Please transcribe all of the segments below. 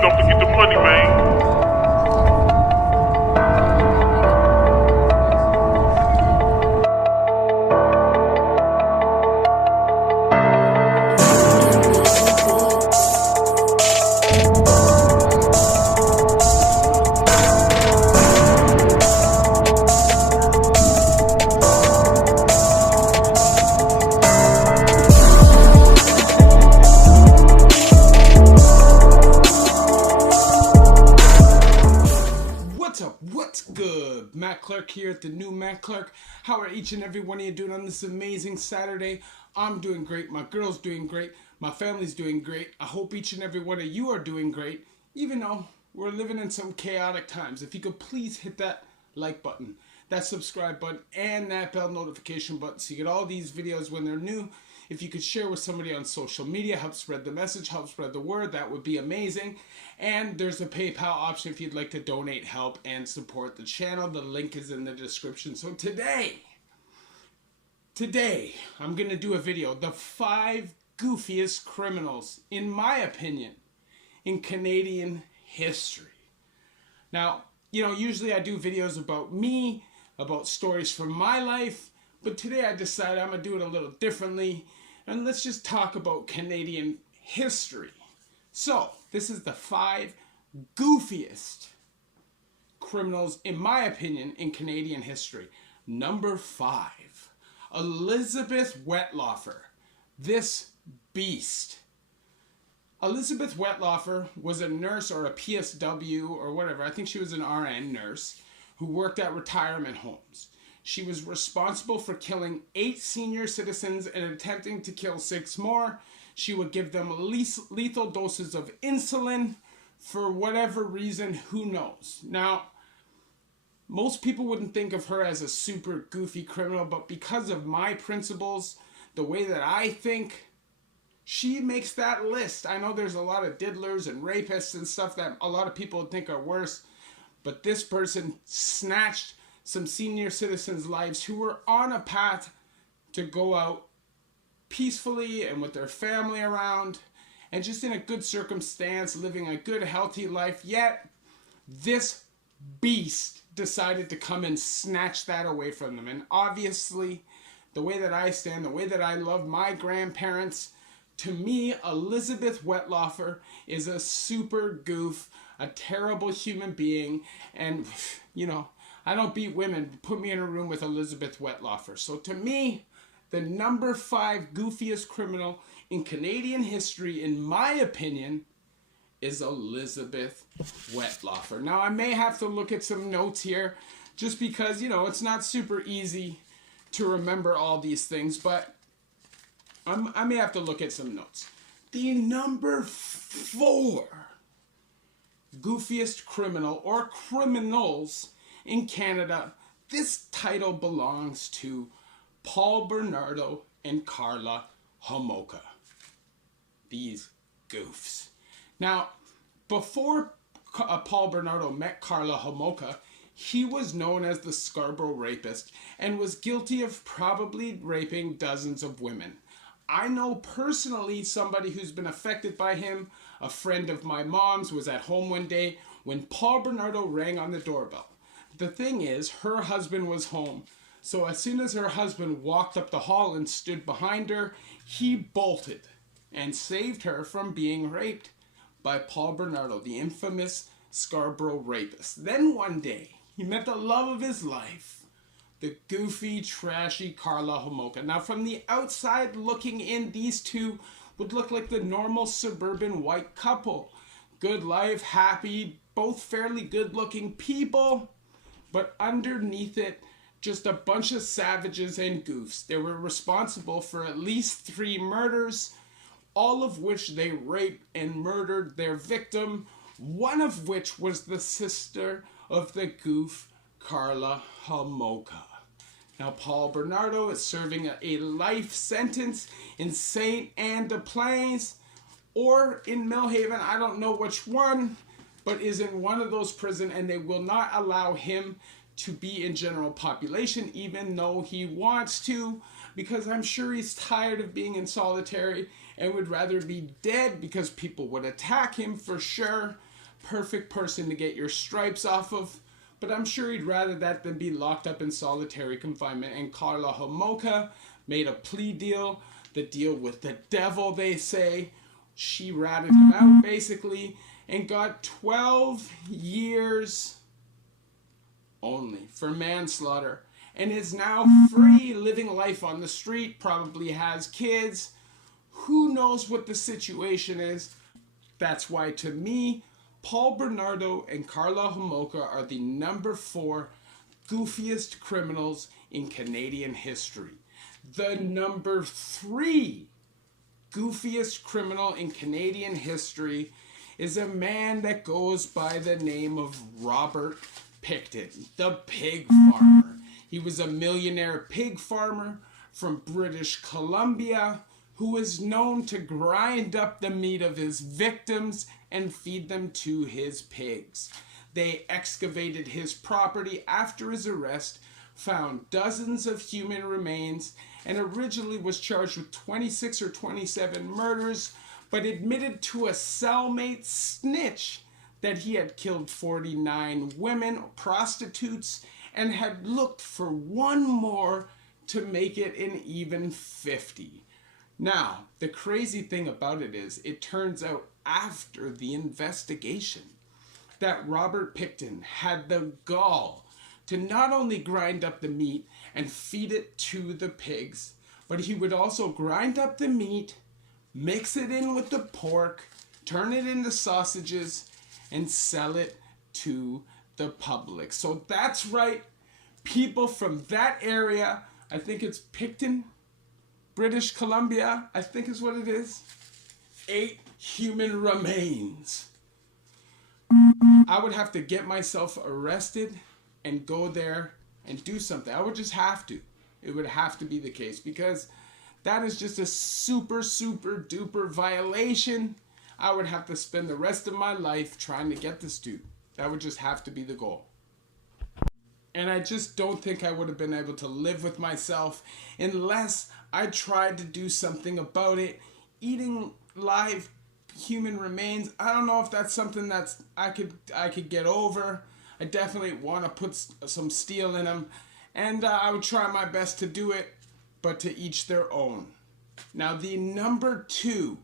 don't forget the money, man. What's good? Matt Clark here at the new Matt Clark. How are each and every one of you doing on this amazing Saturday? I'm doing great. My girl's doing great. My family's doing great. I hope each and every one of you are doing great, even though we're living in some chaotic times. If you could please hit that like button, that subscribe button, and that bell notification button so you get all these videos when they're new. If you could share with somebody on social media, help spread the message, help spread the word, that would be amazing. And there's a PayPal option if you'd like to donate, help, and support the channel. The link is in the description. So today, I'm going to do a video, the 5 goofiest criminals, in my opinion, in Canadian history. Now, usually I do videos about me, about stories from my life, but today I decided I'm going to do it a little differently, and let's just talk about Canadian history. So, this is the 5 goofiest criminals, in my opinion, in Canadian history. Number 5, Elizabeth Wetloffer. This beast. Elizabeth Wetloffer was a nurse or a PSW or whatever. I think she was an RN nurse who worked at retirement homes. She was responsible for killing 8 senior citizens and attempting to kill 6 more. She would give them lethal doses of insulin for whatever reason, who knows. Now, most people wouldn't think of her as a super goofy criminal, but because of my principles, the way that I think, she makes that list. I know there's a lot of diddlers and rapists and stuff that a lot of people think are worse, but this person snatched some senior citizens' lives who were on a path to go out peacefully and with their family around and just in a good circumstance, living a good, healthy life. Yet, this beast decided to come and snatch that away from them. And obviously, the way that I stand, the way that I love my grandparents, to me, Elizabeth Wetloffer is a super goof, a terrible human being, and, I don't beat women. Put me in a room with Elizabeth Wetloffer. So to me, the number 5 goofiest criminal in Canadian history, in my opinion, is Elizabeth Wetloffer. Now, I may have to look at some notes here just because, it's not super easy to remember all these things, but I may have to look at some notes. The number 4 goofiest criminal or criminals in Canada, this title belongs to Paul Bernardo and Carla Homoka. These goofs. Now, before Paul Bernardo met Carla Homoka, he was known as the Scarborough Rapist and was guilty of probably raping dozens of women. I know personally somebody who's been affected by him. A friend of my mom's was at home one day when Paul Bernardo rang on the doorbell. The thing is, her husband was home. So as soon as her husband walked up the hall and stood behind her, he bolted and saved her from being raped by Paul Bernardo, the infamous Scarborough Rapist. Then one day, he met the love of his life, the goofy, trashy Carla Homoka. Now, from the outside looking in, these two would look like the normal suburban white couple. Good life, happy, both fairly good-looking people, but underneath it, just a bunch of savages and goofs. They were responsible for at least 3 murders, all of which they raped and murdered their victim, one of which was the sister of the goof Carla Homoka. Now, Paul Bernardo is serving a life sentence in St. Anne-des-Plaines or in Millhaven. I don't know which one, but is in one of those prisons, and they will not allow him to be in general population, even though he wants to, because I'm sure he's tired of being in solitary and would rather be dead because people would attack him for sure. perfect person to get your stripes off of, but I'm sure he'd rather that than be locked up in solitary confinement. And Carla Homoka made a plea deal, the deal with the devil, they say. She ratted him out, basically, and got 12 years only for manslaughter, and is now free, living life on the street, probably has kids. Who knows what the situation is? That's why, to me, Paul Bernardo and Carla Homoka are the number 4 goofiest criminals in Canadian history. The number 3 goofiest criminal in Canadian history is a man that goes by the name of Robert Picton, the pig farmer. He was a millionaire pig farmer from British Columbia who was known to grind up the meat of his victims and feed them to his pigs. They excavated his property after his arrest, found dozens of human remains, and originally was charged with 26 or 27 murders, but admitted to a cellmate snitch that he had killed 49 women, prostitutes, and had looked for one more to make it an even 50. Now, the crazy thing about it is, it turns out after the investigation that Robert Picton had the gall to not only grind up the meat and feed it to the pigs, but he would also grind up the meat, mix it in with the pork, turn it into sausages, and sell it to the public. So that's right, people from that area, I think it's Picton, British Columbia, I think is what it is, ate human remains. I would have to get myself arrested and go there and do something. I would just have to. It would have to be the case, because that is just a super, super duper violation. I would have to spend the rest of my life trying to get this dude. That would just have to be the goal. And I just don't think I would have been able to live with myself unless I tried to do something about it. Eating live human remains, I don't know if that's something that's I could get over. I definitely want to put some steel in them, and I would try my best to do it, but to each their own. Now, the number 2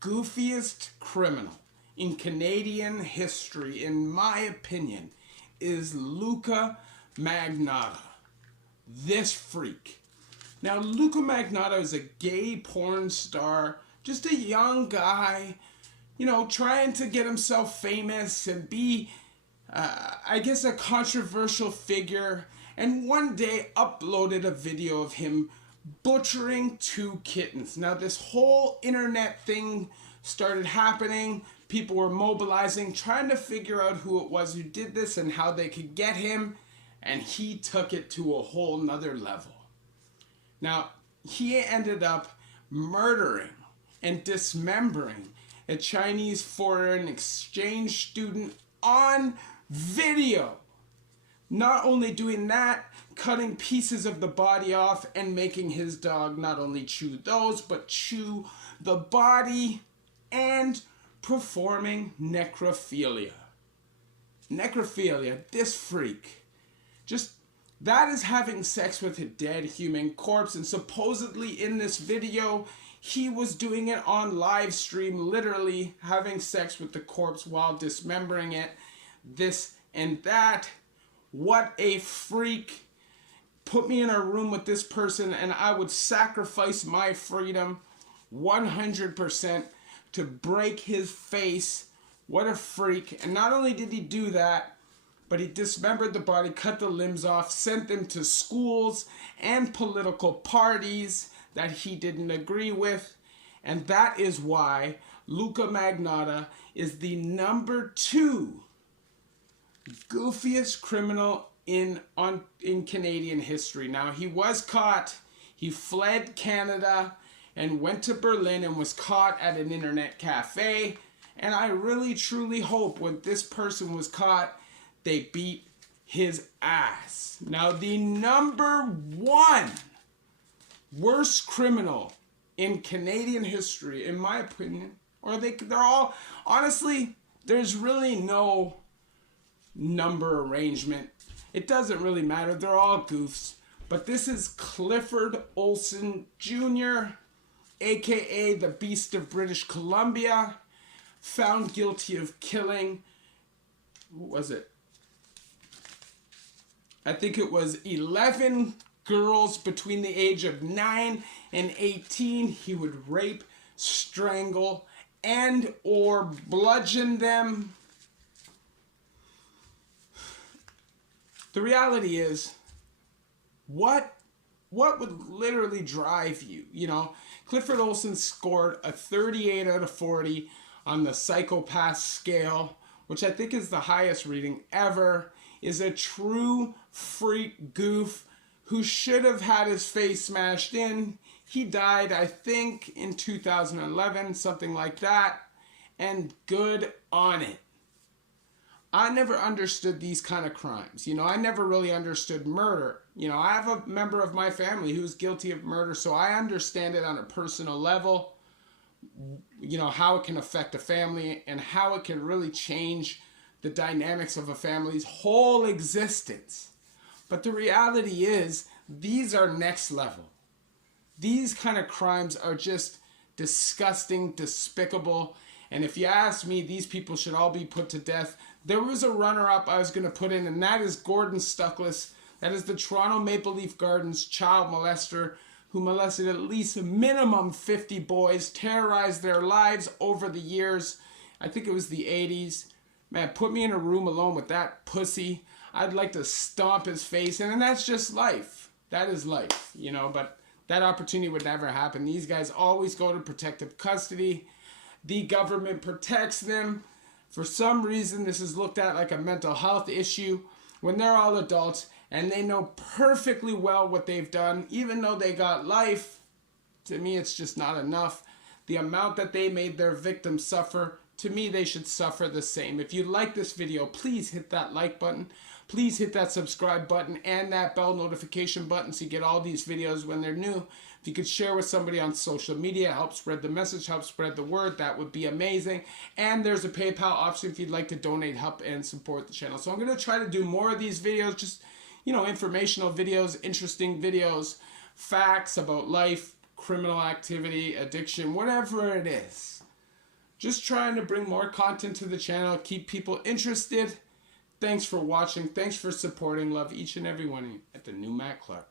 goofiest criminal in Canadian history, in my opinion, is Luka Magnotta. This freak. Now, Luka Magnotta is a gay porn star, just a young guy, you know, trying to get himself famous and be, I guess, a controversial figure, and one day uploaded a video of him butchering 2 kittens. Now, this whole internet thing started happening. People were mobilizing, trying to figure out who it was who did this and how they could get him, and he took it to a whole nother level. Now, he ended up murdering and dismembering a Chinese foreign exchange student on video. Not only doing that, cutting pieces of the body off and making his dog not only chew those, but chew the body, and performing necrophilia. Necrophilia, this freak. Just, that is having sex with a dead human corpse, and supposedly in this video, he was doing it on live stream, literally having sex with the corpse while dismembering it. This and that. What a freak. Put me in a room with this person and I would sacrifice my freedom 100% to break his face. What a freak. And not only did he do that, but he dismembered the body, cut the limbs off, sent them to schools and political parties that he didn't agree with. And that is why Luka Magnotta is the number 2 goofiest criminal in Canadian history. Now, he was caught. He fled Canada and went to Berlin and was caught at an internet cafe. And I really, truly hope when this person was caught, they beat his ass. Now, the number 1 worst criminal in Canadian history, in my opinion, or they're all, honestly, there's really no number arrangement. It doesn't really matter. They're all goofs. But this is Clifford Olson Jr., aka the Beast of British Columbia, found guilty of killing, what was it? I think it was 11 girls between the age of 9 and 18. He would rape, strangle, and or bludgeon them. The reality is, what would literally drive you? You know, Clifford Olson scored a 38 out of 40 on the psychopath scale, which I think is the highest reading ever, is a true freak goof who should have had his face smashed in. He died, I think, in 2011, something like that, and good on it. I never understood these kind of crimes. You know, I never really understood murder. You know, I have a member of my family who's guilty of murder, so I understand it on a personal level. You know, how it can affect a family and how it can really change the dynamics of a family's whole existence. But the reality is, these are next level. These kind of crimes are just disgusting, despicable. And if you ask me, these people should all be put to death. There was a runner-up I was going to put in, and that is Gordon Stuckless. That is the Toronto Maple Leaf Gardens child molester who molested at least a minimum 50 boys, terrorized their lives over the years. I think it was the 80s. Man, put me in a room alone with that pussy. I'd like to stomp his face, and that's just life. That is life, you know, but that opportunity would never happen. These guys always go to protective custody. The government protects them. For some reason, this is looked at like a mental health issue when they're all adults and they know perfectly well what they've done. Even though they got life, to me, it's just not enough. The amount that they made their victims suffer, to me, they should suffer the same. If you like this video, please hit that like button. Please hit that subscribe button and that bell notification button so you get all these videos when they're new. If you could share with somebody on social media, help spread the message, help spread the word, that would be amazing. And there's a PayPal option if you'd like to donate, help, and support the channel. So I'm going to try to do more of these videos, just, you know, informational videos, interesting videos, facts about life, criminal activity, addiction, whatever it is. Just trying to bring more content to the channel, keep people interested. Thanks for watching. Thanks for supporting. Love each and every one of you at the new Matt Clark.